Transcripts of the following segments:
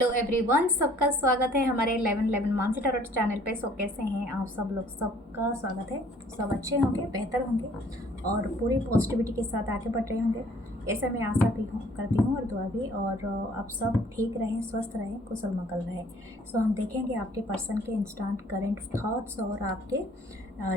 Hello everyone, सबका स्वागत है हमारे 1111 मानसी टैरोट चैनल पे। सो कैसे हैं आप सब लोग? सबका स्वागत है। सब अच्छे होंगे, बेहतर होंगे और पूरी पॉजिटिविटी के साथ आगे बढ़ रहे होंगे, ऐसा मैं आशा भी करती हूँ और दुआ भी। और आप सब ठीक रहें, स्वस्थ रहें, कुशल मंगल रहे। सो हम देखेंगे आपके पर्सन के इंस्टेंट करंट थॉट्स और आपके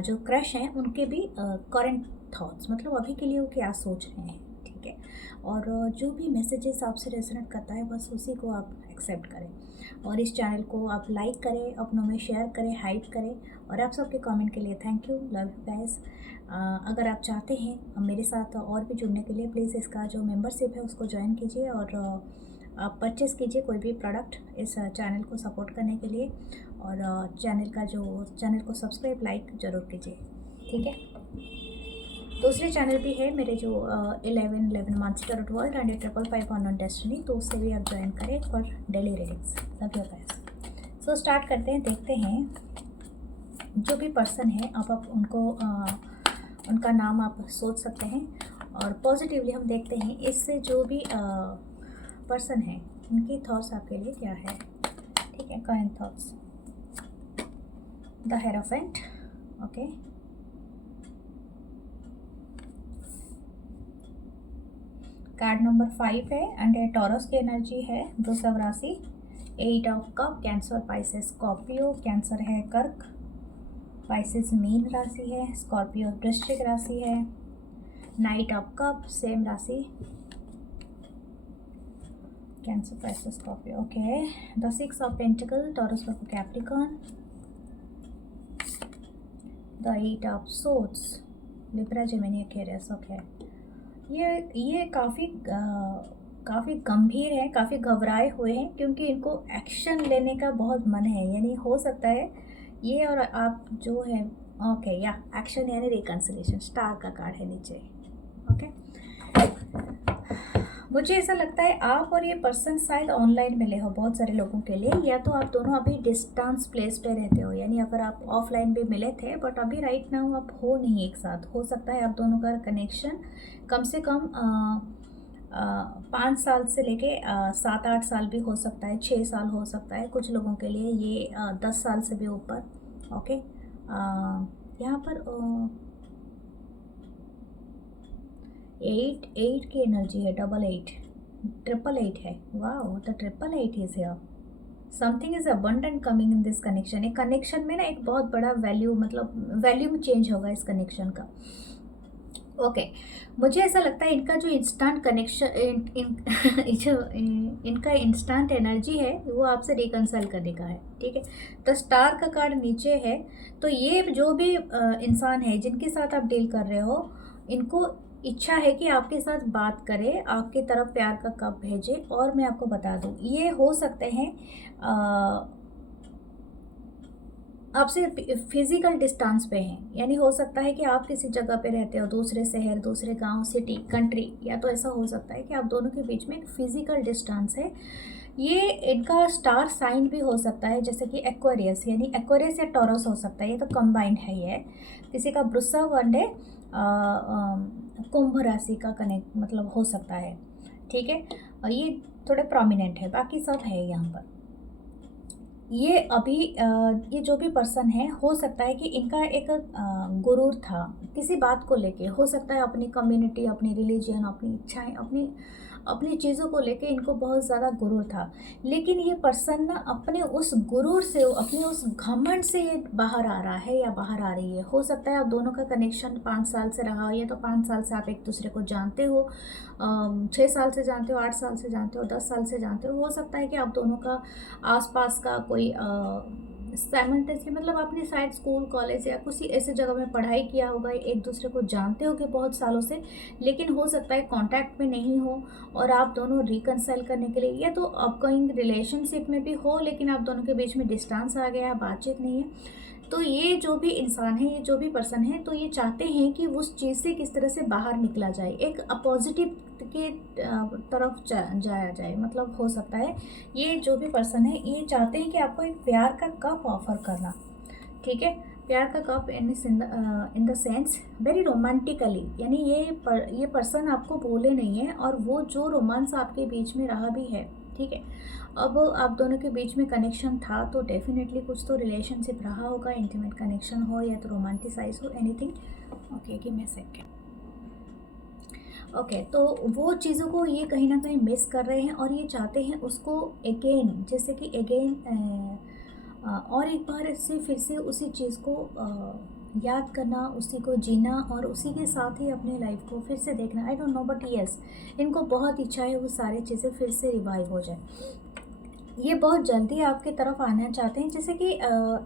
जो क्रश हैं उनके भी करंट थॉट्स, मतलब अभी के लिए वो क्या सोच रहे हैं। ठीक है, और जो भी मैसेजेस आपसे रेजोनेट करता है बस उसी को आप एक्सेप्ट करें और इस चैनल को आप लाइक करें, अपनों में शेयर करें, हाइप करें। और आप सबके कमेंट के लिए thank you, love you guys. अगर आप चाहते हैं मेरे साथ और भी जुड़ने के लिए, प्लीज़ इसका जो मेंबरशिप है उसको ज्वाइन कीजिए और आप परचेस कीजिए कोई भी प्रोडक्ट इस चैनल को सपोर्ट करने के लिए। और चैनल को सब्सक्राइब, लाइक ज़रूर कीजिए। ठीक है, दूसरे चैनल भी है मेरे जो 1111 Mansi tarot world and 555 on destiny, तो उससे भी आप ज्वाइन करें for daily readings. Love you guys. So start करते हैं, देखते हैं जो भी पर्सन है आप उनको उनका नाम आप सोच सकते हैं और पॉजिटिवली हम देखते हैं इससे जो भी पर्सन है उनकी थॉट्स आपके लिए क्या है। ठीक है, current thoughts, the hierophant. Okay, card number 5 है एंड टॉरस की एनर्जी है, वृषभ राशि, 8 of cup, cancer, Pisces, Scorpio. Cancer है कर्क, पाइसेस मीन राशि है, स्कॉर्पियो वृश्चिक राशि है, नाइट ऑफ कप सेम राशि, cancer, Pisces, Scorpio. Okay, the 6 of pentacle, taurus, Virgo, Capricorn, the 8 of swords, Libra, Gemini, Aquarius. Okay, ये काफ़ी गंभीर है, काफ़ी घबराए हुए हैं क्योंकि इनको एक्शन लेने का बहुत मन है। यानी हो सकता है ये और आप जो है, ओके या एक्शन यानी रिकन्सिलेशन। स्टार का कार्ड है नीचे। ओके, मुझे ऐसा लगता है आप और ये पर्सन शायद ऑनलाइन मिले हो बहुत सारे लोगों के लिए, या तो आप दोनों अभी डिस्टेंस प्लेस पे रहते हो। यानी अगर आप ऑफलाइन भी मिले थे बट अभी राइट नाउ आप हो नहीं एक साथ। हो सकता है आप दोनों का कनेक्शन कम से कम 5 साल से लेके 7-8 साल भी हो सकता है, 6 साल हो सकता है कुछ लोगों के लिए, ये 10 साल से भी ऊपर। ओके, यहाँ पर 8 की एनर्जी है, 88, 888 है। Wow, the 888 is here. Something is abundant coming in this connection. एक कनेक्शन में ना एक बहुत बड़ा वैल्यू, मतलब वैल्यू में चेंज होगा इस कनेक्शन का। ओके, मुझे ऐसा लगता है इनका जो इंस्टेंट कनेक्शन जो इनका इंस्टेंट एनर्जी है वो आपसे रिकंसाइल करने का है। ठीक है, तो स्टार का कार्ड नीचे है। तो ये जो भी इंसान है जिनके साथ आप डील कर रहे हो, इनको इच्छा है कि आपके साथ बात करे, आपकी तरफ प्यार का कप भेजे। और मैं आपको बता दूं, ये हो सकते हैं आपसे फिजिकल डिस्टेंस पे हैं। यानी हो सकता है कि आप किसी जगह पे रहते हो, दूसरे शहर, दूसरे गांव, सिटी, कंट्री, या तो ऐसा हो सकता है कि आप दोनों के बीच में एक फिजिकल डिस्टेंस है। ये इनका स्टार साइन भी हो सकता है, जैसे कि एक्वेरियस, यानी एक्वेरियस या टॉरस हो सकता है। ये तो कंबाइंड है। ये किसी का वृषभ वनडे कुंभ राशि का कनेक्ट मतलब हो सकता है। ठीक है, और ये थोड़े प्रोमिनेंट है, बाकी सब है यहाँ पर। ये अभी ये जो भी पर्सन है, हो सकता है कि इनका एक गुरूर था किसी बात को लेके। हो सकता है अपनी कम्युनिटी, अपनी रिलीजन, अपनी इच्छाएं, अपनी अपनी चीज़ों को लेके इनको बहुत ज़्यादा गुरूर था। लेकिन ये पर्सन ना अपने उस गुरूर से, अपने उस घमंड से ये बाहर आ रहा है या बाहर आ रही है। हो सकता है आप दोनों का कनेक्शन 5 साल से रहा हो, या तो 5 साल से आप एक दूसरे को जानते हो, 6 साल से जानते हो, 8 साल से जानते हो, 10 साल से जानते हो सकता है कि आप दोनों का आसपास का कोई साइमल्टेनियसली, मतलब आपने शायद स्कूल, कॉलेज या किसी ऐसे जगह में पढ़ाई किया होगा, एक दूसरे को जानते हो कि बहुत सालों से, लेकिन हो सकता है कांटेक्ट में नहीं हो और आप दोनों रिकंसाइल करने के लिए, या तो अपकमिंग रिलेशनशिप में भी हो लेकिन आप दोनों के बीच में डिस्टेंस आ गया, बातचीत नहीं है। तो ये जो भी इंसान है, ये जो भी पर्सन है, तो ये चाहते हैं कि उस चीज़ से किस तरह से बाहर निकला जाए, एक पॉजिटिव के तरफ जाया जाए। मतलब हो सकता है ये जो भी पर्सन है ये चाहते हैं कि आपको एक प्यार का कप ऑफर करना। ठीक है, प्यार का cup in the sense very romantically. यानी ये पर्सन आपको बोले नहीं है, और वो जो रोमांस आपके बीच में रहा भी है, ठीक है। अब आप दोनों के बीच में कनेक्शन था तो डेफिनेटली कुछ तो रिलेशनशिप रहा होगा, इंटीमेट कनेक्शन हो या तो रोमांटिसाइज हो, anything. Okay, give me a second. Okay, तो वो चीज़ों को ये कहीं ना कहीं मिस कर रहे हैं और ये चाहते हैं उसको अगेन, जैसे कि अगेन और एक बार इससे फिर से उसी चीज़ को याद करना, उसी को जीना और उसी के साथ ही अपनी लाइफ को फिर से देखना। I don't know but yes, इनको बहुत इच्छा है वो सारी चीज़ें फिर से रिवाइव हो जाए। ये बहुत जल्दी आपकी तरफ आना चाहते हैं, जैसे कि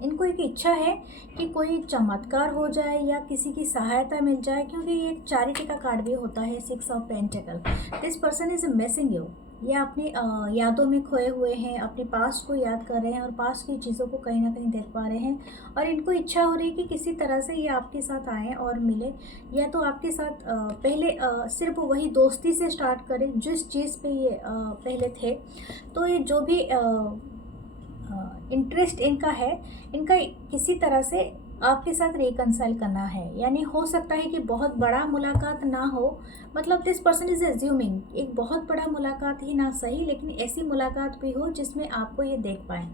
इनको एक इच्छा है कि कोई चमत्कार हो जाए या किसी की सहायता मिल जाए, क्योंकि ये एक चैरिटी का कार्ड भी होता है, 6 of pentacle. This person is missing you. ये अपनी यादों में खोए हुए हैं, अपने पास्ट को याद कर रहे हैं और पास्ट की चीज़ों को कहीं ना कहीं देख पा रहे हैं और इनको इच्छा हो रही है कि किसी तरह से ये आपके साथ आएँ और मिले, या तो आपके साथ पहले सिर्फ वही दोस्ती से स्टार्ट करें जिस चीज़ पे ये पहले थे। तो ये जो भी इंटरेस्ट इनका है, इनका किसी तरह से आपके साथ रिकंसाइल करना है। यानी हो सकता है कि बहुत बड़ा मुलाकात ना हो, मतलब दिस पर्सन इज़ एज्यूमिंग एक बहुत बड़ा मुलाकात ही ना सही, लेकिन ऐसी मुलाकात भी हो जिसमें आपको ये देख पाएँ,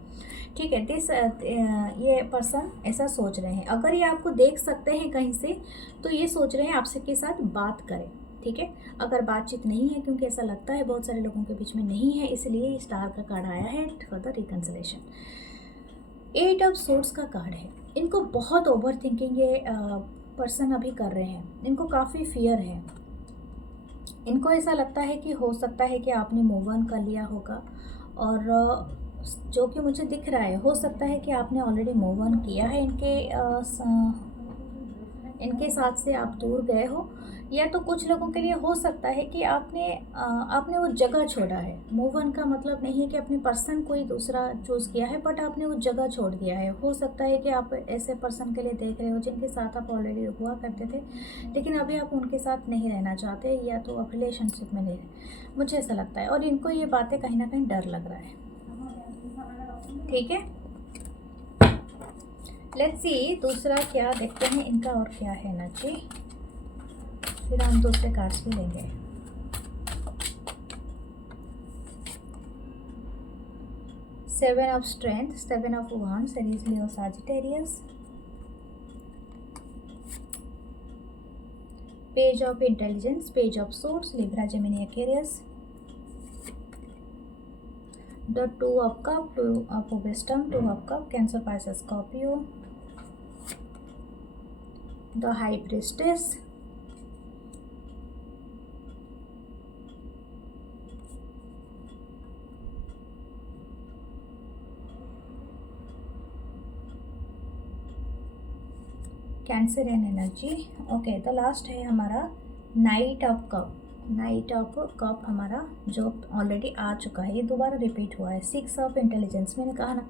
ठीक है। ये पर्सन ऐसा सोच रहे हैं। अगर ये आपको देख सकते हैं कहीं से तो ये सोच रहे हैं आपसे के साथ बात करें, ठीक है। अगर बातचीत नहीं है, क्योंकि ऐसा लगता है बहुत सारे लोगों के बीच में नहीं है, इसलिए स्टार का कार्ड आया है for the reconciliation. 8 of swords का कार्ड है। इनको बहुत ओवर थिंकिंग ये पर्सन अभी कर रहे हैं, इनको काफ़ी फियर है। इनको ऐसा लगता है कि हो सकता है कि आपने मूव ऑन कर लिया होगा, और जो कि मुझे दिख रहा है, हो सकता है कि आपने ऑलरेडी मूव ऑन किया है, इनके साथ से आप दूर गए हो, या तो कुछ लोगों के लिए हो सकता है कि आपने वो जगह छोड़ा है। मूव ऑन का मतलब नहीं है कि अपने पर्सन कोई दूसरा चूज़ किया है, बट आपने वो जगह छोड़ दिया है। हो सकता है कि आप ऐसे पर्सन के लिए देख रहे हो जिनके साथ आप ऑलरेडी हुआ करते थे, लेकिन अभी आप उनके साथ नहीं रहना चाहते, या तो आप रिलेशनशिप में नहीं रहे, मुझे ऐसा लगता है। और इनको ये बातें कहीं ना कहीं डर लग रहा है, ठीक है। लेट्स सी दूसरा क्या देखते हैं इनका और क्या है ना जी, फिर हम दूसरे कार्ड्स भी लेंगे। Seven of strength, seven of wands, Aries, Leo, Sagittarius, page of intelligence, page of swords, Libra, Gemini, Aquarius, the two of cup, two of wisdom, two of cup, Cancer, Pisces, Scorpio, the high priestess, cancer and energy. Okay, तो last है हमारा night of cup. Night of cup हमारा जो already आ चुका है, ये दोबारा repeat हुआ है। 6 ऑफ इंटेलिजेंस, मैंने कहा ना,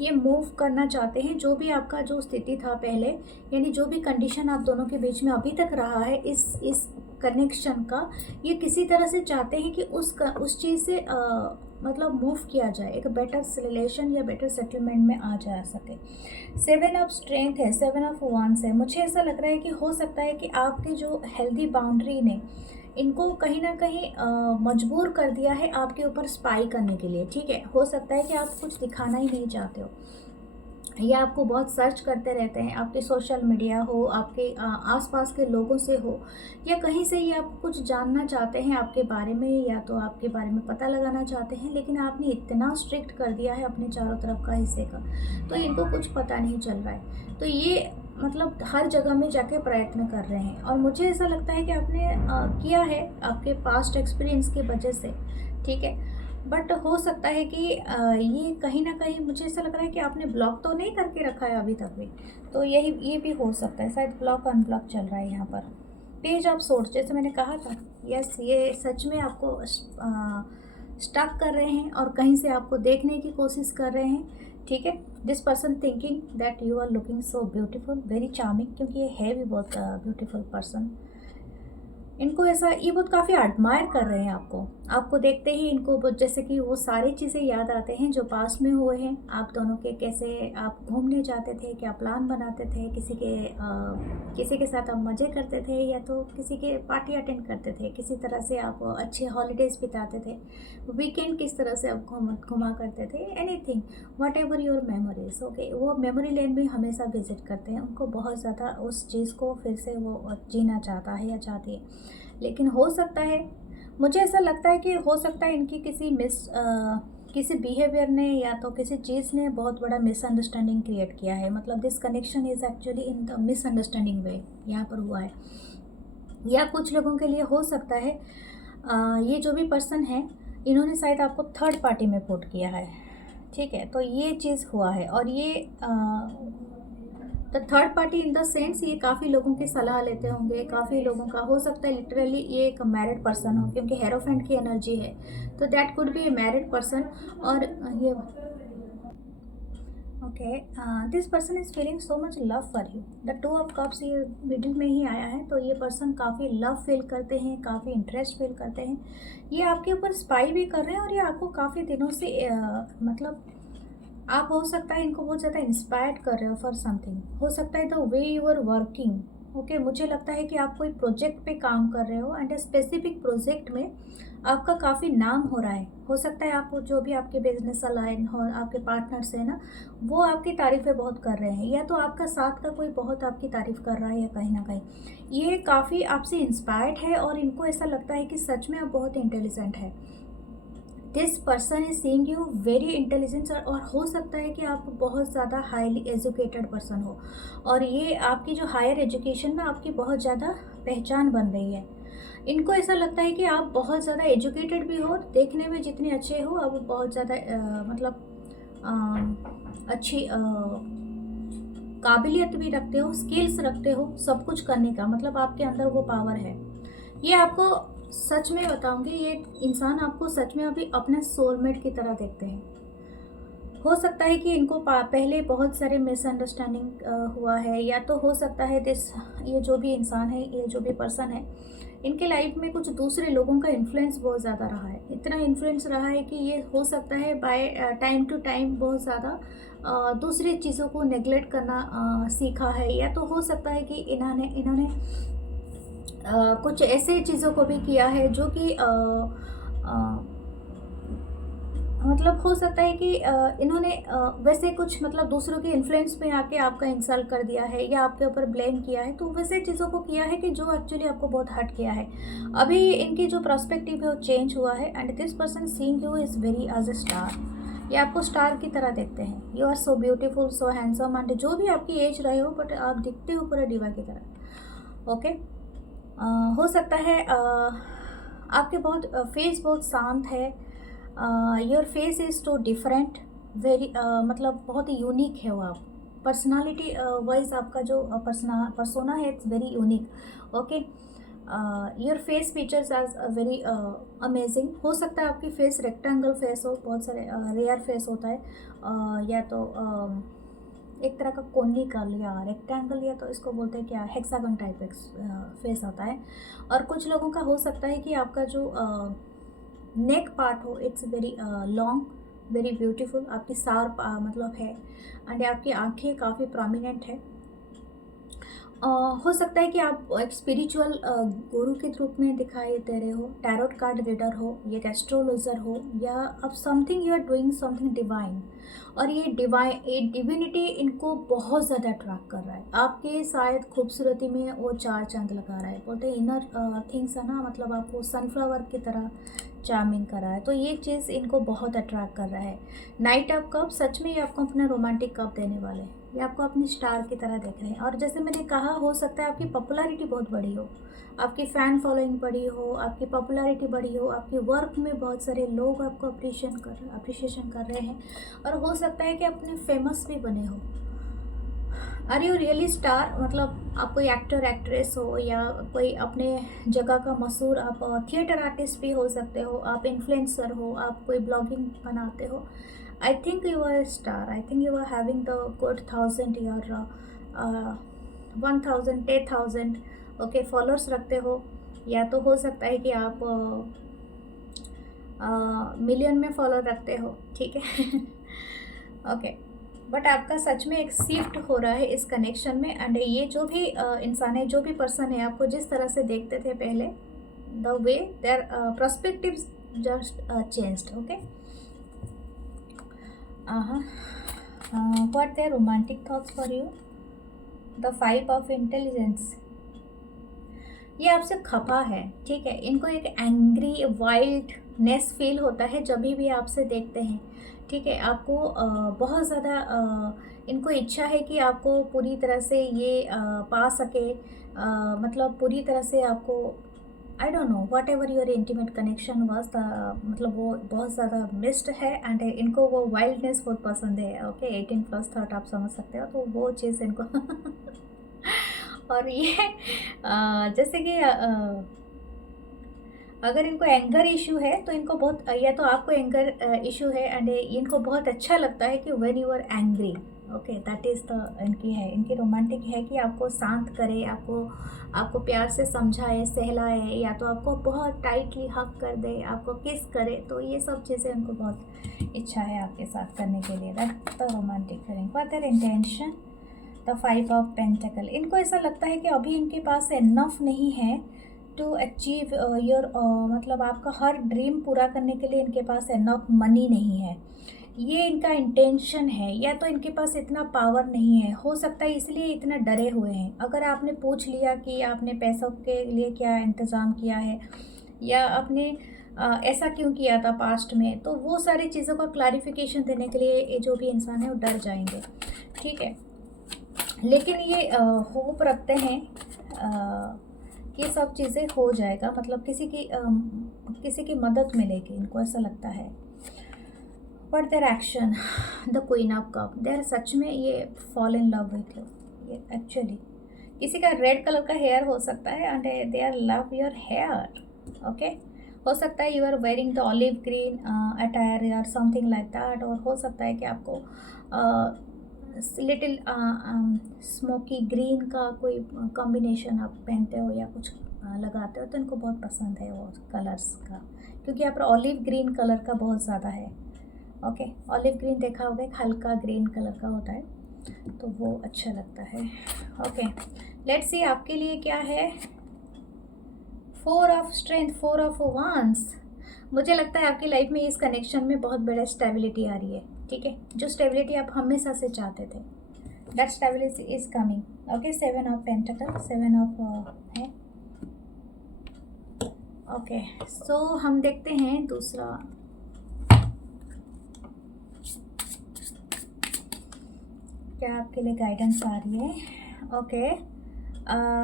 ये मूव करना चाहते हैं। जो भी आपका जो स्थिति था पहले, यानी जो भी कंडीशन आप दोनों के बीच में अभी तक रहा है इस कनेक्शन का, ये किसी तरह से चाहते हैं कि उस चीज़ से मतलब मूव किया जाए, एक बेटर रिलेशन या बेटर सेटलमेंट में आ जा सके। 7 ऑफ स्ट्रेंथ है, 7 ऑफ wands है। मुझे ऐसा लग रहा है कि हो सकता है कि आपके जो हेल्दी बाउंड्री ने इनको कहीं ना कहीं मजबूर कर दिया है आपके ऊपर स्पाई करने के लिए, ठीक है। हो सकता है कि आप कुछ दिखाना ही नहीं चाहते हो, या आपको बहुत सर्च करते रहते हैं, आपके सोशल मीडिया हो, आपके आसपास के लोगों से हो, या कहीं से ही आप कुछ जानना चाहते हैं आपके बारे में, या तो आपके बारे में पता लगाना चाहते हैं, लेकिन आपने इतना स्ट्रिक्ट कर दिया है अपने चारों तरफ का हिस्से का, तो इनको कुछ पता नहीं चल रहा है। तो ये मतलब हर जगह में जाके प्रयत्न कर रहे हैं, और मुझे ऐसा लगता है कि आपने किया है आपके पास्ट एक्सपीरियंस की वजह से, ठीक है। बट हो सकता है कि ये कहीं ना कहीं, मुझे ऐसा लग रहा है कि आपने ब्लॉक तो नहीं करके रखा है अभी तक भी, तो ये भी हो सकता है, शायद ब्लॉक अनब्लॉक चल रहा है यहाँ पर। पेज ऑफ सोर्स, जैसे मैंने कहा था, यस, ये सच में आपको स्टक कर रहे हैं और कहीं से आपको देखने की कोशिश कर रहे हैं, ठीक है। This person thinking that you are looking so beautiful, very charming, क्योंकि ये है भी बहुत ब्यूटीफुल पर्सन। इनको ऐसा, ये बहुत काफ़ी एडमायर कर रहे हैं आपको, आपको देखते ही इनको जैसे कि वो सारी चीज़ें याद आते हैं जो पास्ट में हुए हैं। आप दोनों के कैसे आप घूमने जाते थे, क्या प्लान बनाते थे, किसी के साथ आप मज़े करते थे या तो किसी के पार्टी अटेंड करते थे, किसी तरह से आप अच्छे हॉलीडेज़ बिताते थे, वीकेंड किस तरह से आप घुमा करते थे, anything what ever your memories. Okay, वो मेमोरी लेन भी हमेशा विजिट करते हैं। उनको बहुत ज़्यादा उस चीज़ को फिर से वो जीना चाहता है या चाहती है। लेकिन हो सकता है, मुझे ऐसा लगता है कि हो सकता है इनकी किसी बिहेवियर ने या तो किसी चीज़ ने बहुत बड़ा मिसअंडरस्टैंडिंग क्रिएट किया है। मतलब this connection is actually in the misunderstanding way यहाँ पर हुआ है। या कुछ लोगों के लिए हो सकता है ये जो भी पर्सन है इन्होंने शायद आपको थर्ड पार्टी में पुट किया है। ठीक है, तो ये चीज़ हुआ है। और ये the third party in the sense ये काफ़ी लोगों की सलाह लेते होंगे, काफ़ी लोगों का हो सकता है लिटरली ये एक मैरिड पर्सन हो, क्योंकि हेरोफेंट की एनर्जी है, तो that could be A married person. और ये okay, this person is feeling so much love for you. The two of cups ये मिडिल में ही आया है, तो ये पर्सन काफ़ी लव फील करते हैं, काफ़ी इंटरेस्ट फील करते हैं। ये आपके ऊपर स्पाई भी कर रहे हैं और ये आपको काफ़ी दिनों से मतलब आप हो सकता है इनको बहुत ज़्यादा इंस्पायर्ड कर रहे हो फॉर समथिंग। हो सकता है the way you are working. Okay, मुझे लगता है कि आप कोई प्रोजेक्ट पे काम कर रहे हो एंड स्पेसिफिक प्रोजेक्ट में आपका काफ़ी नाम हो रहा है। हो सकता है आप जो भी आपके बिजनेस अलाइन हो, आपके पार्टनर्स हैं ना, वो आपकी तारीफ़ें बहुत कर रहे हैं, या तो आपका साथ का कोई बहुत आपकी तारीफ़ कर रहा है, या कहीं ना कहीं ये काफ़ी आपसे इंस्पायर्ड है और इनको ऐसा लगता है कि सच में आप बहुत इंटेलिजेंट है। This person is seeing you very intelligence, और हो सकता है कि आप बहुत ज़्यादा हाईली एजुकेटेड पर्सन हो और ये आपकी जो हायर एजुकेशन में आपकी बहुत ज़्यादा पहचान बन रही है। इनको ऐसा लगता है कि आप बहुत ज़्यादा एजुकेटेड भी हो, देखने में जितने अच्छे हो आप बहुत ज़्यादा मतलब अच्छी काबिलियत भी रखते हो, स्किल्स रखते हो सब कुछ करने का, मतलब आपके अंदर वो पावर है। ये आपको सच में बताऊंगी, ये इंसान आपको सच में अभी अपने सोलमेट की तरह देखते हैं। हो सकता है कि इनको पहले बहुत सारे मिसअंडरस्टैंडिंग हुआ है, या तो हो सकता है ये जो भी इंसान है, ये जो भी पर्सन है, इनके लाइफ में कुछ दूसरे लोगों का इन्फ्लुएंस बहुत ज़्यादा रहा है। इतना इन्फ्लुएंस रहा है कि ये हो सकता है बाय टाइम टू टाइम बहुत ज़्यादा दूसरी चीज़ों को नेग्लेक्ट करना सीखा है। या तो हो सकता है कि इन्होंने कुछ ऐसे चीज़ों को भी किया है जो कि मतलब हो सकता है कि इन्होंने वैसे कुछ मतलब दूसरों के इन्फ्लुएंस में आके आपका इंसल्ट कर दिया है या आपके ऊपर ब्लेम किया है, तो वैसे चीज़ों को किया है कि जो एक्चुअली आपको बहुत हर्ट किया है। अभी इनकी जो पर्सपेक्टिव है वो चेंज हुआ है and this person seeing you is very as a star. ये आपको स्टार की तरह देखते हैं। You are so beautiful, so handsome, and जो भी आपकी एज रहे हो, बट आप दिखते हो पूरा डिवा की तरह। ओके, हो सकता है आपके बहुत फेस बहुत शांत है। Your face is too different, very मतलब बहुत ही यूनिक है वो आप। पर्सनालिटी वाइज आपका जो पर्सोना है it's very unique. Okay, your face features are very amazing. हो सकता है आपकी फेस रेक्टेंगल फेस हो, बहुत सारे रेयर फेस होता है, या तो एक तरह का कोनिकल या रेक्टेंगल, या तो इसको बोलते हैं क्या, हेक्सागन टाइप फेस आता है। और कुछ लोगों का हो सकता है कि आपका जो नेक पार्ट हो it's very long, very beautiful, आपकी शार्प मतलब है, एंड आपकी आंखें काफ़ी प्रोमिनेंट है। हो सकता है कि आप एक स्पिरिचुअल गुरु के रूप में दिखाई दे रहे हो, टैरोट कार्ड रीडर हो, एक एस्ट्रोलॉजर हो, या अब something you are doing something divine. और ये डिविनिटी इनको बहुत ज़्यादा अट्रैक्ट कर रहा है। आपके शायद खूबसूरती में वो चार चांद लगा रहा है। बोलते हैं इनर थिंग्स है ना, मतलब आपको सनफ्लावर की तरह चार्मिंग कर रहा है, तो ये चीज़ इनको बहुत अट्रैक्ट कर रहा है। नाइट ऑफ कप सच में ये आपको अपना रोमांटिक कप देने वाले हैं। ये आपको अपनी स्टार की तरह देख रहे हैं। और जैसे मैंने कहा, हो सकता है आपकी पॉपुलैरिटी बहुत बड़ी हो, आपकी फ़ैन फॉलोइंग बड़ी हो, आपकी पॉपुलैरिटी बड़ी हो, आपके वर्क में बहुत सारे लोग आपको अप्रिशिएशन कर रहे हैं, और हो सकता है कि अपने फेमस भी बने हो। आर यू रियली स्टार, मतलब आप कोई एक्टर एक्ट्रेस हो, या कोई अपने जगह का मशहूर, आप थिएटर आर्टिस्ट भी हो सकते हो, आप इन्फ्लुएंसर हो, आप कोई ब्लॉगिंग बनाते हो। I think you are star, I think you are having the good 1000 या 1000 10,000 ओके फॉलोअर्स रखते हो। या तो हो सकता है कि आप मिलियन में फॉलोअर रखते हो, ठीक है। ओके, बट आपका सच में एक शिफ्ट हो रहा है इस कनेक्शन में। एंड ये जो भी इंसान है, जो भी पर्सन है, आपको जिस तरह से देखते थे पहले, the way their perspective just changed. Okay, what their romantic thoughts for you, the 5 of intelligence. ये आपसे खपा है, ठीक है। इनको एक एंग्री वाइल्डनेस फील होता है जब भी आपसे देखते हैं, ठीक है। आपको बहुत ज़्यादा इनको इच्छा है कि आपको पूरी तरह से ये पा सके, मतलब पूरी तरह से आपको, I don't know, what ever your intimate connection was, मतलब वो बहुत ज़्यादा मिस्ड है। एंड इनको वो वाइल्डनेस बहुत पसंद है। ओके, 18+ थॉट आप समझ सकते हो, तो वो चीज़ इनको और ये जैसे कि अगर इनको एंगर इशू है तो इनको बहुत, या तो आपको एंगर इशू है, एंड इनको बहुत अच्छा लगता है कि when you are angry. Okay, that is the इनकी है, इनकी रोमांटिक है कि आपको शांत करे, आपको प्यार से समझाए, सहलाए, या तो आपको बहुत टाइटली हक कर दे, आपको किस करे। तो ये सब चीज़ें उनको बहुत इच्छा है आपके साथ करने के लिए। That the romantic feeling. What there intention, the 5 of pentacle. इनको ऐसा लगता है कि अभी इनके पास इनफ नहीं है टू अचीव योर, मतलब आपका हर ड्रीम पूरा करने के लिए इनके पास इनफ मनी नहीं है। ये इनका इंटेंशन है, या तो इनके पास इतना पावर नहीं है, हो सकता है इसलिए इतना डरे हुए हैं। अगर आपने पूछ लिया कि आपने पैसों के लिए क्या इंतज़ाम किया है, या आपने ऐसा क्यों किया था पास्ट में, तो वो सारी चीज़ों का क्लैरिफिकेशन देने के लिए ये जो भी इंसान है वो डर जाएंगे, ठीक है। लेकिन ये होप रखते हैं कि सब चीज़ें हो जाएगा, मतलब किसी की मदद मिलेगी, इनको ऐसा लगता है। But their action, the queen of cup, their सच में ये fall in love with you. ये एक्चुअली किसी का रेड कलर का हेयर हो सकता है, and they are love your hair. Okay, हो सकता है you are wearing the olive green attire या समथिंग लाइक दैट, और हो सकता है कि आपको लिटिल स्मोकी ग्रीन का कोई कॉम्बिनेशन आप पहनते हो या कुछ लगाते हो, तो इनको बहुत पसंद है वो कलर्स का, क्योंकि यहाँ पर ऑलिव ग्रीन कलर का बहुत ज़्यादा है। ओके, ऑलिव ग्रीन देखा होगा, एक हल्का ग्रीन कलर का होता है, तो वो अच्छा लगता है। ओके, लेट्स सी आपके लिए क्या है। 4 ऑफ स्ट्रेंथ, 4 ऑफ वांस। मुझे लगता है आपकी लाइफ में इस कनेक्शन में बहुत बड़ा स्टेबिलिटी आ रही है, ठीक है। जो स्टेबिलिटी आप हमेशा से चाहते थे, that stability is coming. Okay, 7 of pentacle, 7 of है। ओके, सो हम देखते हैं दूसरा। क्या आपके लिए गाइडेंस आ रही है। ओके,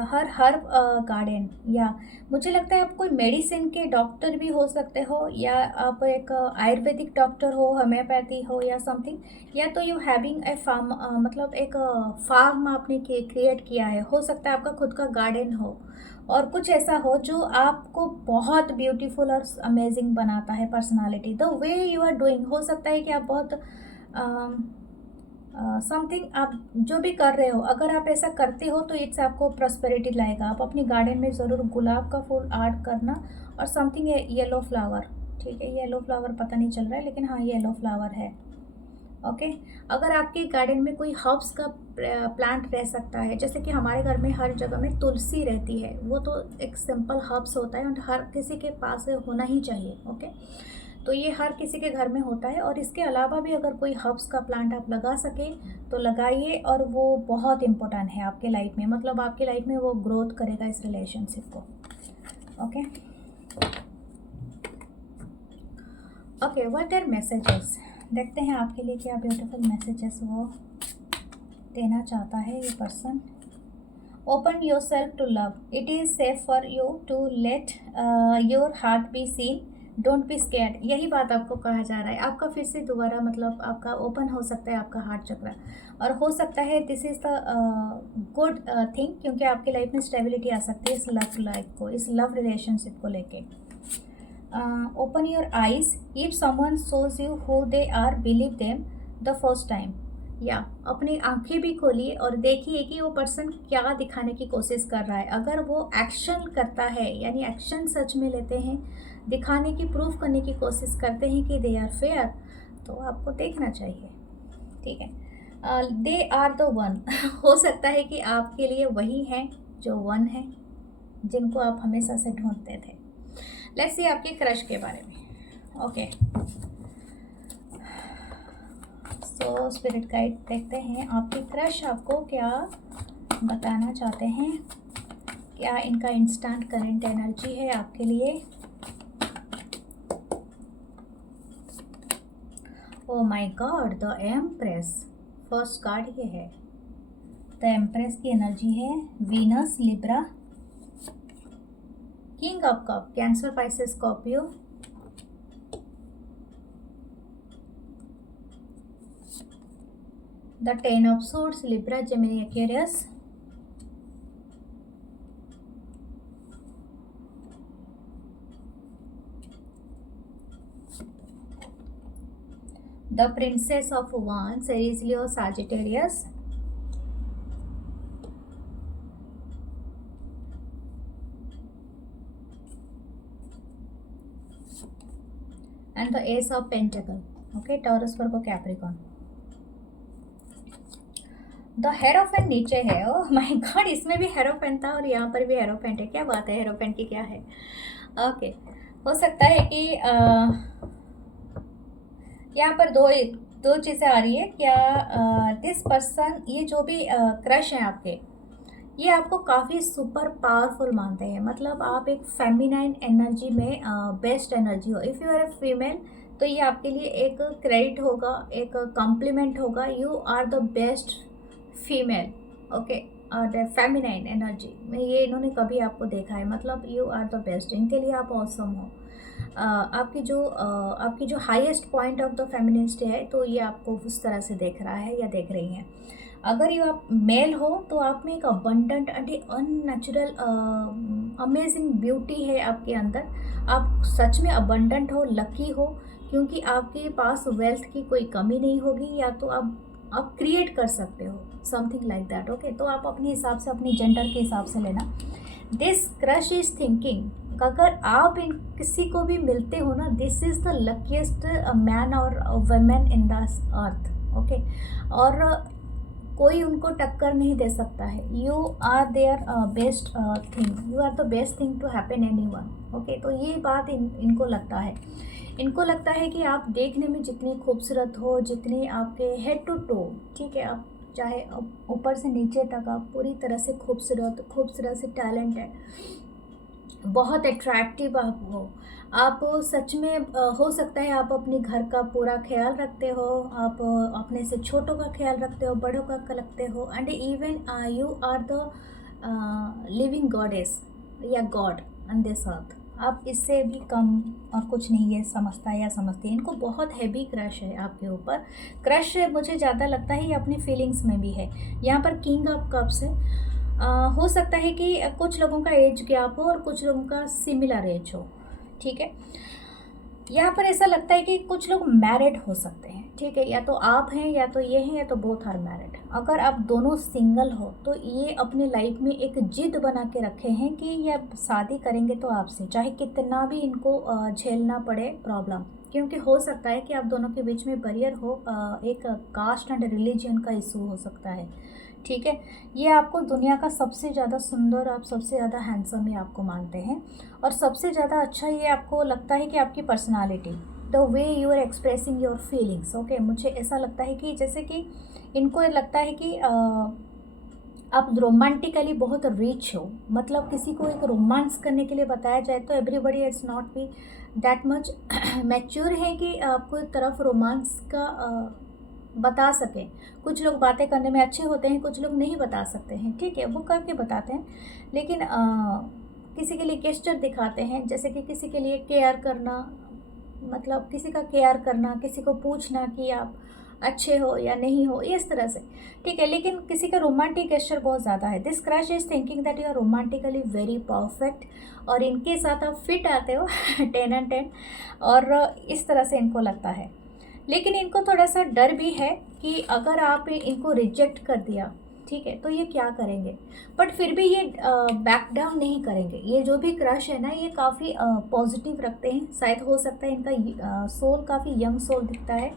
हर गार्डन, या मुझे लगता है आप कोई मेडिसिन के डॉक्टर भी हो सकते हो, या आप एक आयुर्वेदिक डॉक्टर हो, होम्योपैथी हो या समथिंग, या तो यू हैविंग ए फार्म, मतलब एक फार्म आपने क्रिएट किया है। हो सकता है आपका खुद का गार्डन हो, और कुछ ऐसा हो जो आपको बहुत ब्यूटीफुल और अमेजिंग बनाता है personality, the way you are doing. हो सकता है कि आप बहुत समथिंग आप जो भी कर रहे हो, अगर आप ऐसा करते हो तो इट्स आपको प्रॉस्पेरिटी लाएगा। आप अपनी गार्डन में ज़रूर गुलाब का फूल ऐड करना, और समथिंग येलो फ्लावर, ठीक है। येलो फ्लावर पता नहीं चल रहा है, लेकिन हाँ येलो फ्लावर है। ओके, अगर आपके गार्डन में कोई हर्ब्स का प्लांट रह सकता है, जैसे कि हमारे घर में हर जगह में तुलसी रहती है, वो तो एक सिंपल हर्ब्स होता है और हर किसी के पास होना ही चाहिए। ओके, तो ये हर किसी के घर में होता है, और इसके अलावा भी अगर कोई हर्ब्स का प्लांट आप लगा सकें तो लगाइए, और वो बहुत इम्पोर्टेंट है आपके लाइफ में, मतलब आपके लाइफ में वो ग्रोथ करेगा इस रिलेशनशिप को। Okay, okay, what are messages. देखते हैं आपके लिए क्या ब्यूटीफुल मैसेजेस वो देना चाहता है ये person. Open your self to love, it is safe for you to let your heart be seen, don't be scared. यही बात आपको कहा जा रहा है। आपका फिर से दोबारा मतलब आपका ओपन हो सकता है आपका हार्ट चक्र, और हो सकता है this is the good thing, क्योंकि आपकी लाइफ में स्टेबिलिटी आ सकती है इस लव लाइफ को, इस लव रिलेशनशिप को लेके। Open your eyes, if someone shows you who they are, believe them the first time. या अपनी आंखें भी खोलिए और देखिए कि वो पर्सन क्या दिखाने की कोशिश कर रहा है। अगर वो एक्शन करता है, यानी एक्शन सच में लेते हैं, दिखाने की, प्रूफ करने की कोशिश करते हैं कि दे आर फेयर, तो आपको देखना चाहिए। ठीक है, दे आर द वन। हो सकता है कि आपके लिए वही हैं जो वन है, जिनको आप हमेशा से ढूंढते थे। लेट्स सी आपके क्रश के बारे में। ओके, सो स्पिरिट गाइड देखते हैं आपके क्रश आपको क्या बताना चाहते हैं। क्या इनका इंस्टेंट करंट एनर्जी है आपके लिए? Oh my God, the empress, first card ये है। द एम्प्रेस की एनर्जी है Venus, Libra, king of cup, cancer, Pisces, Scorpio, the ten of swords, Libra, Gemini, Aquarius, the princess of wands, Aries, Leo, Sagittarius, and the S of pentacle. Okay, taurus, Virgo, Capricorn. The hierophant नीचे है। ओह my God, इसमें भी hierophant था और यहाँ पर भी hierophant है। क्या बात है, हेरोफेंट की क्या है? ओके, हो सकता है कि यहाँ पर दो चीज़ें आ रही है। क्या दिस पर्सन, ये जो भी क्रश हैं आपके, ये आपको काफ़ी सुपर पावरफुल मानते हैं। मतलब आप एक फेमिनाइन एनर्जी में बेस्ट एनर्जी हो। If you are a female तो ये आपके लिए एक क्रेडिट होगा, एक कॉम्प्लीमेंट होगा। You are the best female. Okay, और फेमिनाइन एनर्जी में ये इन्होंने कभी आपको देखा है, मतलब यू आर द बेस्ट, इनके लिए आप ऑसम हो। आपकी जो highest point of the feminist है, तो ये आपको उस तरह से देख रहा है या देख रही हैं। अगर ये आप मेल हो तो आप में एक abundant and unnatural amazing beauty है आपके अंदर। आप सच में अबंडेंट हो, लकी हो, क्योंकि आपके पास वेल्थ की कोई कमी नहीं होगी, या तो आप क्रिएट कर सकते हो समथिंग लाइक दैट। ओके, तो आप अपने हिसाब से, अपनी जेंडर के हिसाब से लेना। दिस क्रश इज थिंकिंग, अगर आप इन किसी को भी मिलते हो ना, this is the luckiest man और women in the earth. Okay, और कोई उनको टक्कर नहीं दे सकता है। You are their best thing, you are the best thing to happen anyone. Okay, तो ये बात इनको लगता है। इनको लगता है कि आप देखने में जितनी खूबसूरत हो, जितनी आपके हेड टू टो, ठीक है, आप चाहे ऊपर से नीचे तक आप पूरी तरह से खूबसूरत से टैलेंट है, बहुत अट्रैक्टिव आप हो। आप सच में हो सकता है आप अपने घर का पूरा ख्याल रखते हो, आप अपने से छोटों का ख्याल रखते हो, बड़ों का रखते हो, and even you are the living goddess या गॉड ऑन दिस अर्थ। आप इससे भी कम और कुछ नहीं है समझता या समझती है। इनको बहुत हैवी क्रश है आपके ऊपर। क्रश मुझे ज़्यादा लगता है ये अपनी फीलिंग्स में भी है। यहाँ पर किंग ऑफ कप्स है। हो सकता है कि कुछ लोगों का एज गैप हो और कुछ लोगों का सिमिलर एज हो। ठीक है, यहाँ पर ऐसा लगता है कि कुछ लोग मैरिड हो सकते हैं। ठीक है, या तो आप हैं या तो ये हैं या तो बोथ आर मैरिड। अगर आप दोनों सिंगल हो तो ये अपनी लाइफ में एक जिद बना के रखे हैं कि ये शादी करेंगे तो आपसे, चाहे कितना भी इनको झेलना पड़े प्रॉब्लम। क्योंकि हो सकता है कि आप दोनों के बीच में बैरियर हो, एक कास्ट एंड रिलीजन का इशू हो सकता है। ठीक है, ये आपको दुनिया का सबसे ज़्यादा सुंदर, आप सबसे ज़्यादा हैंडसम ही आपको मानते हैं। और सबसे ज़्यादा अच्छा ये आपको लगता है कि आपकी personality, the way you are expressing your feelings. Okay, मुझे ऐसा लगता है कि जैसे कि इनको लगता है कि आप रोमांटिकली बहुत रिच हो। मतलब किसी को एक रोमांस करने के लिए बताया जाए तो everybody it's not be that much mature है कि आपको एक तरफ रोमांस का बता सकें। कुछ लोग बातें करने में अच्छे होते हैं, कुछ लोग नहीं बता सकते हैं। ठीक है, वो करके बताते हैं, लेकिन किसी के लिए गेस्चर दिखाते हैं, जैसे कि किसी के लिए केयर करना, मतलब किसी का केयर करना, किसी को पूछना कि आप अच्छे हो या नहीं हो, इस तरह से। ठीक है, लेकिन किसी का रोमांटिक गेस्चर बहुत ज़्यादा है। This crush is thinking that you are romantically very perfect, और इनके साथ आप फिट आते हो 10 and 10, और इस तरह से इनको लगता है। लेकिन इनको थोड़ा सा डर भी है कि अगर आप इनको रिजेक्ट कर दिया, ठीक है, तो ये क्या करेंगे। बट फिर भी ये बैक डाउन नहीं करेंगे। ये जो भी क्रश है ना, ये काफ़ी पॉजिटिव रखते हैं। शायद हो सकता है इनका सोल काफ़ी यंग सोल दिखता है।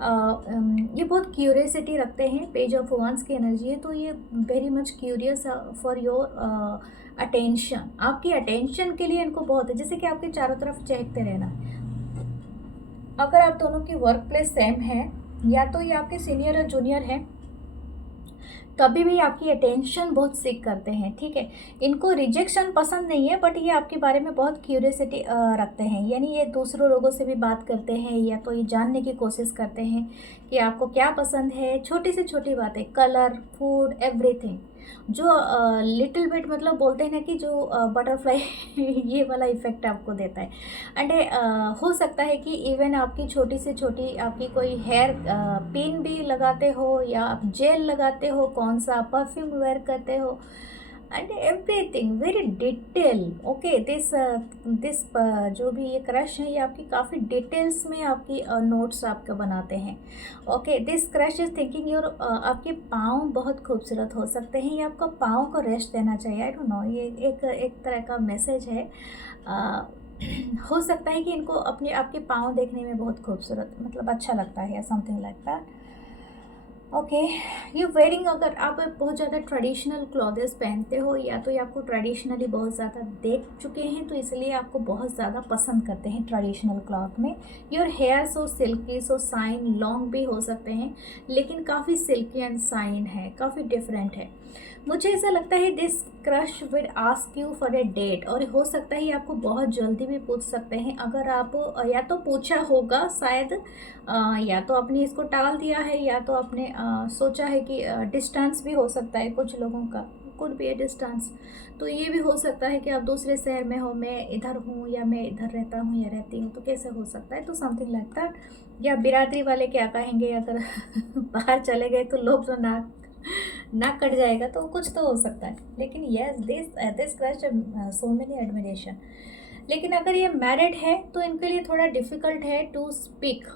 ये बहुत क्यूरियसिटी रखते हैं। पेज ऑफ वांस की एनर्जी है, तो ये very much curious for your attention. आपकी अटेंशन के लिए इनको बहुत है, जैसे कि आपके चारों तरफ चहकते रहना। अगर आप दोनों की वर्क प्लेस सेम है, या तो ये आपके सीनियर और जूनियर हैं, कभी भी आपकी अटेंशन बहुत सीख करते हैं, ठीक है। इनको रिजेक्शन पसंद नहीं है, बट ये आपके बारे में बहुत क्यूरियसिटी रखते हैं। यानी ये दूसरों लोगों से भी बात करते हैं, या तो ये जानने की कोशिश करते हैं कि आपको क्या पसंद है। छोटी से छोटी बातें, कलर, फूड, एवरीथिंग, जो लिटिल बिट मतलब बोलते हैं ना कि जो बटरफ्लाई ये वाला इफ़ेक्ट आपको देता है। एंड हो सकता है कि इवन आपकी छोटी से छोटी आपकी कोई हेयर पिन भी लगाते हो, या आप जेल लगाते हो, कौन सा परफ्यूम वेयर करते हो, and everything very detail. Okay, this जो भी ये क्रश है, ये आपकी काफ़ी डिटेल्स में आपकी नोट्स आपका बनाते हैं। Okay, this crush is thinking your, आपके पाँव बहुत खूबसूरत हो सकते हैं, ये आपको पाँव को रेस्ट देना चाहिए। आई डोंट नो, ये एक तरह का मैसेज है। हो सकता है कि इनको अपने आपके पाँव देखने में बहुत खूबसूरत मतलब अच्छा लगता है, या समथिंग लाइक दैट। ओके, ये वेयरिंग, अगर आप बहुत ज़्यादा ट्रेडिशनल क्लॉथेस पहनते हो, या तो ये आपको ट्रेडिशनली बहुत ज़्यादा देख चुके हैं, तो इसलिए आपको बहुत ज़्यादा पसंद करते हैं ट्रेडिशनल क्लॉथ में। Your hair so silky, so shine, long भी हो सकते हैं, लेकिन काफ़ी सिल्की एंड साइन है, काफ़ी डिफरेंट है। मुझे ऐसा लगता है this crush will ask you for a date, और हो सकता है ये आपको बहुत जल्दी भी पूछ सकते हैं। अगर आप या तो पूछा होगा शायद, या तो आपने इसको टाल दिया है, या तो आपने सोचा है कि डिस्टेंस भी हो सकता है कुछ लोगों का, कुड बी ए डिस्टेंस। तो ये भी हो सकता है कि आप दूसरे शहर में हो, मैं इधर हूँ, या मैं इधर रहता हूँ या रहती हूँ, तो कैसे हो सकता है, तो समथिंग लाइक दैट। या बिरादरी वाले क्या कहेंगे अगर बाहर चले गए तो लोग तो नाक कट जाएगा, तो कुछ तो हो सकता है। लेकिन yes, this crush so many admiration. लेकिन अगर ये मैरिड है तो इनके लिए थोड़ा डिफ़िकल्ट है टू स्पीक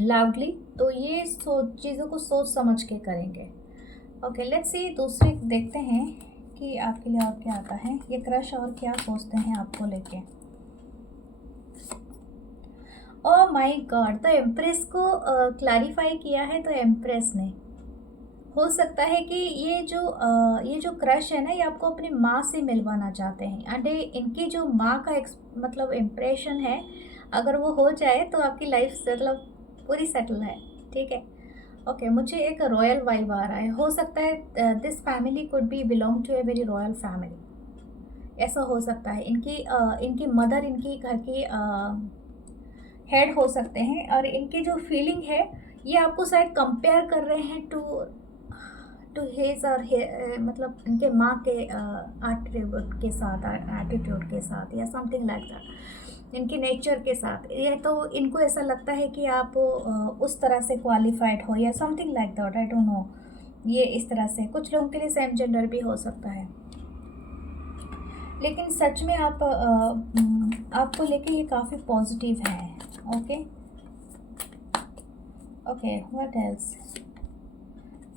लाउडली, तो ये चीज़ों को सोच समझ के करेंगे। ओके, लेट्स सी, दूसरे देखते हैं कि आपके लिए और क्या आता है। ये क्रश और क्या सोचते हैं आपको लेके। ओह माय गॉड, तो एम्प्रेस को क्लैरिफाई किया है, तो एम्प्रेस ने हो सकता है कि ये जो क्रश है ना, ये आपको अपनी माँ से मिलवाना चाहते हैं। एंड इनकी जो माँ का मतलब इम्प्रेशन है, अगर वो हो जाए तो आपकी लाइफ मतलब पूरी सेटल है, ठीक है। ओके, मुझे एक रॉयल वाइब आ रहा है। हो सकता है this family could be belong to a very royal family, ऐसा हो सकता है। इनकी मदर इनकी घर की हेड हो सकते हैं, और इनकी जो फीलिंग है, ये आपको शायद कंपेयर कर रहे हैं टू हिज और मतलब इनके माँ के एट्रीब्यूट के साथ, एटीट्यूड के साथ, या समथिंग लाइक दैट, इनके नेचर के साथ। ये तो इनको ऐसा लगता है कि आप उस तरह से क्वालिफाइड हो, या something like that, I don't know. ये इस तरह से कुछ लोगों के लिए सेम जेंडर भी हो सकता है। लेकिन सच में आपको लेके ये काफ़ी पॉजिटिव है। Okay okay, what else,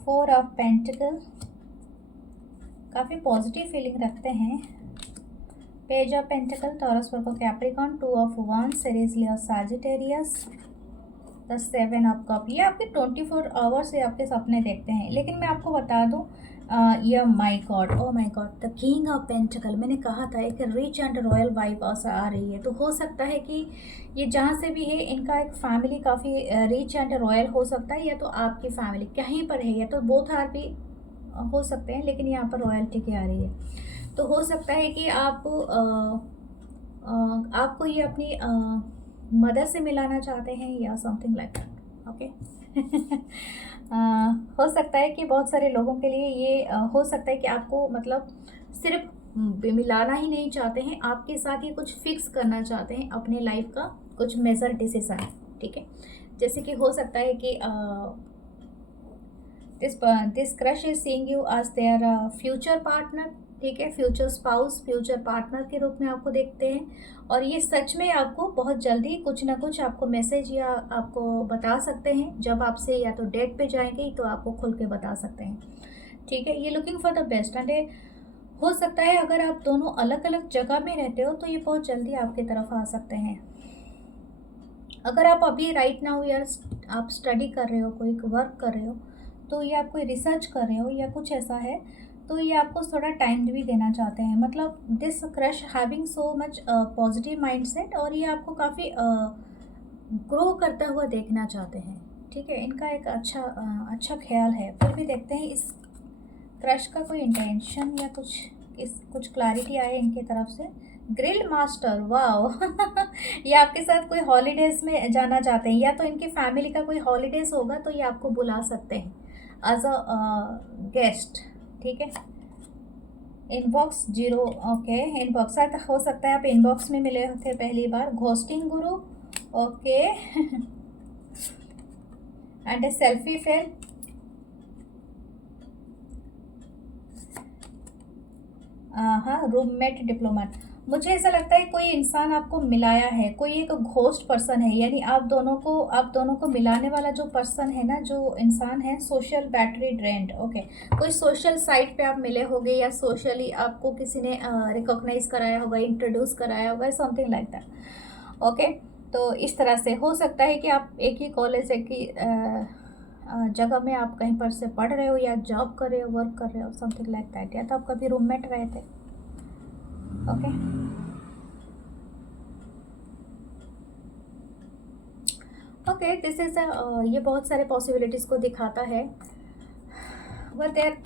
4 of pentacle, काफ़ी पॉजिटिव फीलिंग रखते हैं। Page of pentacle, taurus, Virgo, Capricorn, 2 of wands, Aries, Leo, Sagittarius, the 7 of cup. ये आपके 24 आवर्स से आपके सपने देखते हैं। लेकिन मैं आपको बता दूं, ये my God, oh my God, the king of pentacle, मैंने कहा था एक रिच एंड रॉयल वाइब आ रही है। तो हो सकता है कि ये जहाँ से भी है, इनका एक फैमिली काफ़ी रिच एंड रॉयल हो सकता है, या तो आपकी फैमिली कहीं पर है, या तो बोथ आर भी हो सकते हैं, लेकिन यहाँ पर रॉयल्टी की आ रही है। तो हो सकता है कि आपको ये अपनी मदर से मिलाना चाहते हैं, या समथिंग लाइक दैट। ओके, हो सकता है कि बहुत सारे लोगों के लिए ये हो सकता है कि आपको मतलब सिर्फ मिलाना ही नहीं चाहते हैं, आपके साथ ये कुछ फिक्स करना चाहते हैं अपने लाइफ का कुछ मेजर डिसीजन, ठीक है। जैसे कि हो सकता है कि this crush is seeing you as their future partner, ठीक है, फ्यूचर स्पाउस, फ्यूचर पार्टनर के रूप में आपको देखते हैं। और ये सच में आपको बहुत जल्दी कुछ ना कुछ आपको मैसेज या आपको बता सकते हैं। जब आपसे या तो डेट पे जाएंगे तो आपको खुल के बता सकते हैं। ठीक है, ये looking for the best and हो सकता है अगर आप दोनों अलग अलग जगह में रहते हो तो ये बहुत जल्दी आपकी तरफ आ सकते हैं। अगर आप अभी राइट नाउ या आप स्टडी कर रहे हो, कोई वर्क कर रहे हो, तो ये आप कोई रिसर्च कर रहे हो या कुछ ऐसा है, तो ये आपको थोड़ा टाइम भी देना चाहते हैं। मतलब this crush having so much positive mindset, और ये आपको काफ़ी ग्रो करता हुआ देखना चाहते हैं। ठीक है, इनका एक अच्छा ख्याल है। फिर भी देखते हैं इस क्रश का कोई इंटेंशन या कुछ क्लैरिटी आए इनके तरफ से। ग्रिल मास्टर, वाओ ये आपके साथ कोई हॉलीडेज़ में जाना चाहते हैं, या तो इनकी फैमिली का कोई हॉलीडेज़ होगा तो ये आपको बुला सकते हैं एज अ गेस्ट। ठीक है, इनबॉक्स 0, ओके, इनबॉक्स हो सकता है आप इनबॉक्स में मिले थे पहली बार। Ghosting Guru, okay and A selfie fail, हाँ, रूममेट डिप्लोमेट। मुझे ऐसा लगता है कोई इंसान आपको मिलाया है, कोई एक घोस्ट पर्सन है, यानी आप दोनों को मिलाने वाला जो पर्सन है ना, जो इंसान है, सोशल बैटरी ड्रेन्ड। ओके, कोई सोशल साइट पे आप मिले होगे या सोशली आपको किसी ने रिकॉग्नाइज कराया होगा, इंट्रोड्यूस कराया होगा, समथिंग लाइक दैट। ओके, तो इस तरह से हो सकता है कि आप एक ही कॉलेज, एक ही जगह में आप कहीं पर से पढ़ रहे हो या जॉब कर रहे हो, वर्क कर रहे हो, समथिंग लाइक दैट, या तो आप कभी रूममेट रहे थे। ओके, ओके, दिस इज ये बहुत सारे पॉसिबिलिटीज़ को दिखाता है। वह देयर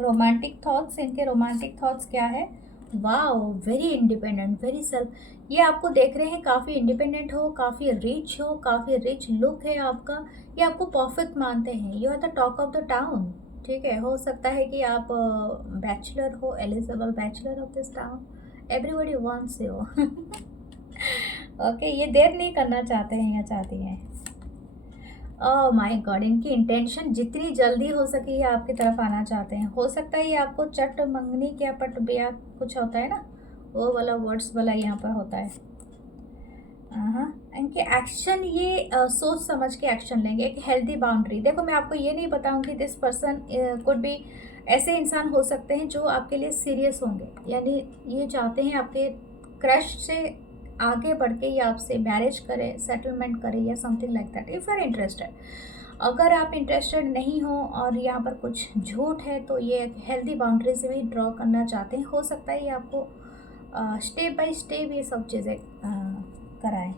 रोमांटिक थॉट्स, इनके रोमांटिक थॉट्स क्या है? Wow, very independent, very self. ये आपको देख रहे हैं काफ़ी इंडिपेंडेंट हो, काफ़ी रिच हो, काफ़ी रिच लुक है आपका। ये आपको परफेक्ट मानते हैं। You are the talk of the town. ठीक है, हो सकता है कि आप बैचलर हो, eligible bachelor of this town, everybody wants you okay, ये देर नहीं करना चाहते हैं या चाहती हैं। ओह माय गॉड, इनकी इंटेंशन जितनी जल्दी हो सके ये आपकी तरफ आना चाहते हैं। हो सकता है ये आपको चट मंगनी क्या पट ब्याह कुछ होता है ना, वो वाला वर्ड्स वाला यहाँ पर होता है। हाँ, इनके एक्शन ये सोच समझ के एक्शन लेंगे। एक हेल्दी बाउंड्री, देखो मैं आपको ये नहीं बताऊंगी दिस पर्सन कुड बी, ऐसे इंसान हो सकते हैं जो आपके लिए सीरियस होंगे, यानी ये चाहते हैं आपके क्रश से आगे बढ़ के ये आपसे मैरिज करे, सेटलमेंट करे या something like that, if are interested. अगर आप इंटरेस्टेड नहीं हो और यहाँ पर कुछ झूठ है तो ये एक हेल्दी बाउंड्री से भी ड्रॉ करना चाहते हैं। हो सकता है ये आपको स्टेप बाय स्टेप ये सब चीज़ें कराएं।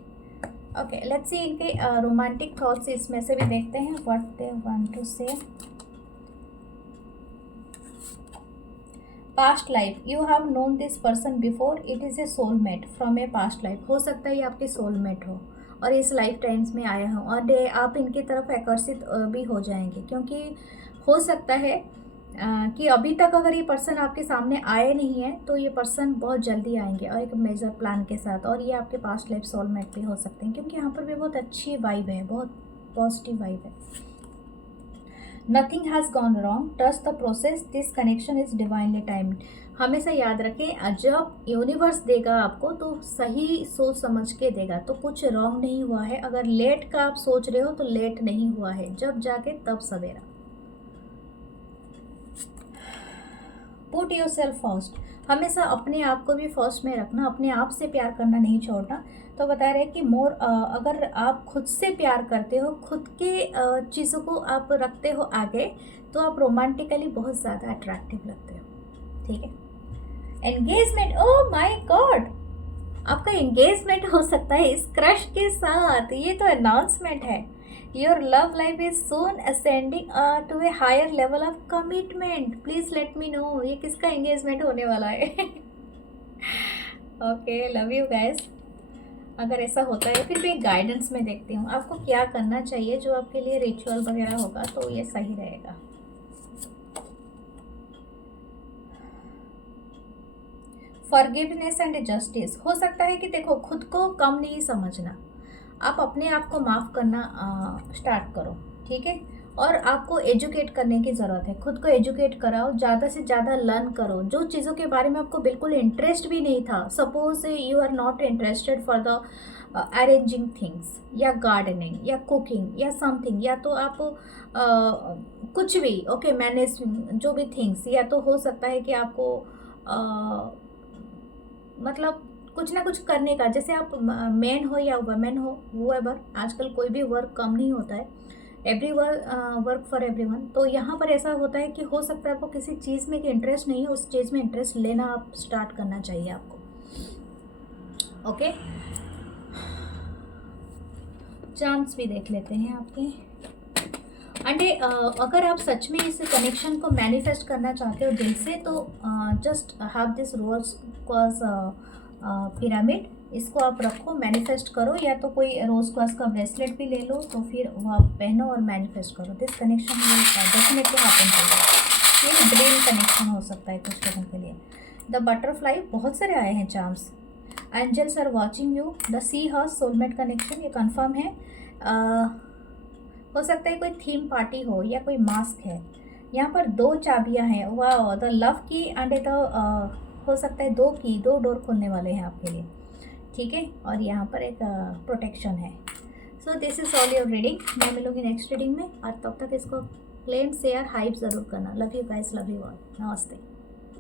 ओके, लेट्स सी इनके रोमांटिक थॉट्स इसमें से भी देखते हैं व्हाट दे वांट टू से। Past life, you have known this person before, it is a soulmate from A past life. हो सकता है ये आपके सोलमेट हो और इस लाइफ टाइम्स में आया हो, और आप इनकी तरफ आकर्षित भी हो जाएंगे, क्योंकि हो सकता है कि अभी तक अगर ये पर्सन आपके सामने आए नहीं है तो ये पर्सन बहुत जल्दी आएंगे और एक मेजर प्लान के साथ, और ये आपके पास्ट लाइफ सोलमेट भी हो सकते हैं, क्योंकि यहाँ पर भी बहुत अच्छी वाइब है, बहुत पॉजिटिव वाइब है। Nothing has gone wrong, trust the process, this connection is divinely timed. हमेशा याद रखें, जब यूनिवर्स देगा आपको तो सही सोच समझ के देगा, तो कुछ रॉन्ग नहीं हुआ है। अगर लेट का आप सोच रहे हो तो लेट नहीं हुआ है, जब जाके तब सवेरा। पुट योर सेल्फ फर्स्ट, हमेशा अपने आप को भी फर्स्ट में रखना, अपने आप से प्यार करना नहीं छोड़ना। तो बता रहे हैं कि अगर आप खुद से प्यार करते हो, खुद के चीज़ों को आप रखते हो आगे, तो आप रोमांटिकली बहुत ज़्यादा अट्रैक्टिव लगते हो। ठीक है, एंगेजमेंट, ओह माय गॉड, आपका एंगेजमेंट हो सकता है इस क्रश के साथ। ये तो अनाउंसमेंट है। Your love life is soon ascending to a higher level of commitment, please let me know ये किसका एंगेजमेंट होने वाला है। Okay, love you guys. अगर ऐसा होता है फिर भी गाइडेंस में देखती हूँ आपको क्या करना चाहिए, जो आपके लिए रिचुअल वगैरह होगा तो ये सही रहेगा। फॉरगिवनेस एंड जस्टिस, हो सकता है कि देखो खुद को कम नहीं समझना, आप अपने आप को माफ़ करना स्टार्ट करो। ठीक है, और आपको एजुकेट करने की ज़रूरत है। खुद को एजुकेट कराओ, ज़्यादा से ज़्यादा लर्न करो। जो चीज़ों के बारे में आपको बिल्कुल इंटरेस्ट भी नहीं था, suppose you are not interested for the arranging things या गार्डनिंग या कुकिंग या समथिंग, या तो आप कुछ भी ओके मैनेजिंग जो भी थिंग्स, या तो हो सकता है कि आपको मतलब कुछ ना कुछ करने का, जैसे आप मैन हो या वुमेन हो, whoever, आजकल कोई भी वर्क कम नहीं होता है, एवरी वर्क फॉर एवरीवन। तो यहाँ पर ऐसा होता है कि हो सकता है आपको किसी चीज़ में कि इंटरेस्ट नहीं है, उस चीज़ में इंटरेस्ट लेना आप स्टार्ट करना चाहिए आपको। ओके, चांस भी देख लेते हैं आपके। एंड अगर आप सच में इस कनेक्शन को मैनिफेस्ट करना चाहते हो दिल से, तो just have this rose quartz pyramid, इसको आप रखो, मैनिफेस्ट करो, या तो कोई रोज क्वास का ब्रेसलेट भी ले लो, तो फिर वो आप पहनो और मैनिफेस्ट करो। This connection will definitely happen to you. ये ड्रीम कनेक्शन हो सकता है कुछ लोगों के लिए। द बटरफ्लाई, बहुत सारे आए हैं charms. Angels are watching you. The sea horse, soulmate connection, ये कंफर्म है। हो सकता है कोई थीम पार्टी हो या कोई मास्क है। यहाँ पर 2 चाबियाँ हैं, वाह, द लव की एंड द हो सकता है 2 की, 2 डोर खोलने वाले हैं आपके लिए, ठीक है। और यहाँ पर एक प्रोटेक्शन है। So this is all your reading. मैं मिलूँगी नेक्स्ट रीडिंग में, और तब तक इसको क्लेम शेयर हाइप ज़रूर करना। Love you guys, love you all, नमस्ते।